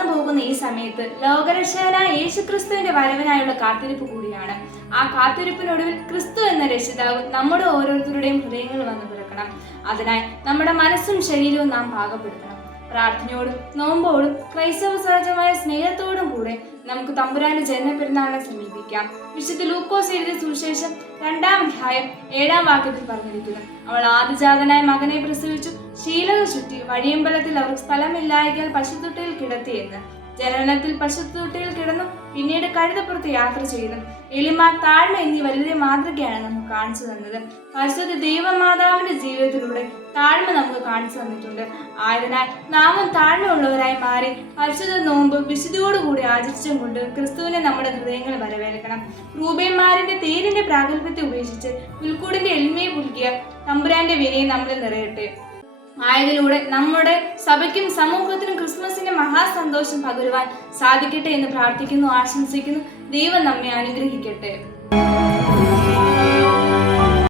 കടന്നു പോകുന്ന ഈ സമയത്ത് ലോകരക്ഷകനായ യേശുക്രിസ്തുവിന്റെ വരവിനായുള്ള കാത്തിരിപ്പ് കൂടിയാണ്. ആ കാത്തിരിപ്പിനൊടുവിൽ ക്രിസ്തു എന്ന രക്ഷിതാവ് നമ്മുടെ ഓരോരുത്തരുടെയും ഹൃദയങ്ങൾ വന്ന് പിറക്കണം. അതിനായി നമ്മുടെ മനസ്സും ശരീരവും നാം പാകപ്പെടുത്തണം. പ്രാർത്ഥനയോടും നോമ്പോടും ക്രൈസ്തവ സഹജമായ സ്നേഹത്തോടും കൂടെ നമുക്ക് തമ്പുരാന്റെ ജന്മപെരുന്നാളിനെ സമീപിക്കാം. വിശുദ്ധ ലൂക്കോസ് എഴുതിയ സുവിശേഷം 2-ാം അധ്യായം 7-ാം വാക്യത്തിൽ പറഞ്ഞിരിക്കുന്നു, അവൾ ആദ്യജാതനായ മകനെ പ്രസവിച്ചു, ശീലക ചുറ്റി വഴിയമ്പലത്തിൽ അവർക്ക് സ്ഥലമില്ലായകാൽ പശുത്തൊട്ടിയിൽ കിടത്തിയെന്ന്. ജനനത്തിൽ പശുത്തൊട്ടിയിൽ കിടന്നു, പിന്നീട് കഴുതപ്പുറത്ത് യാത്ര ചെയ്യുന്നു. എളിമ, താഴ്മ എന്നീ വലിയ മാതൃകയാണ് നമുക്ക് കാണിച്ചു തന്നത്. പരിശുദ്ധ ദൈവമാതാവിന്റെ ജീവിതത്തിലൂടെ താഴ്മ നമുക്ക് കാണിച്ചു തന്നിട്ടുണ്ട്. ആയതിനാൽ നാമും താഴ്മയുള്ളവരായി മാറി പരിശുദ്ധ നോമ്പ് വിശുദ്ധിയോടുകൂടി ആചരിച്ചും കൊണ്ട് ക്രിസ്തുവിനെ നമ്മുടെ ഹൃദയങ്ങൾ വരവേൽക്കണം. റൂബേന്മാരിന്റെ തേരിന്റെ പ്രാഗൽഭ്യത്തെ ഉപേക്ഷിച്ച് പുൽക്കൂടിന്റെ എളിമയെ പുൽകിയ തമ്പുരാന്റെ വിനയം നമ്മളിൽ നിറയട്ടെ. ആയതിലൂടെ നമ്മുടെ സഭയ്ക്കും സമൂഹത്തിനും ക്രിസ്മസിന്റെ മഹാസന്തോഷം പകരുവാൻ സാധിക്കട്ടെ എന്ന് പ്രാർത്ഥിക്കുന്നു, ആശംസിക്കുന്നു. ദൈവം നമ്മെ അനുഗ്രഹിക്കട്ടെ.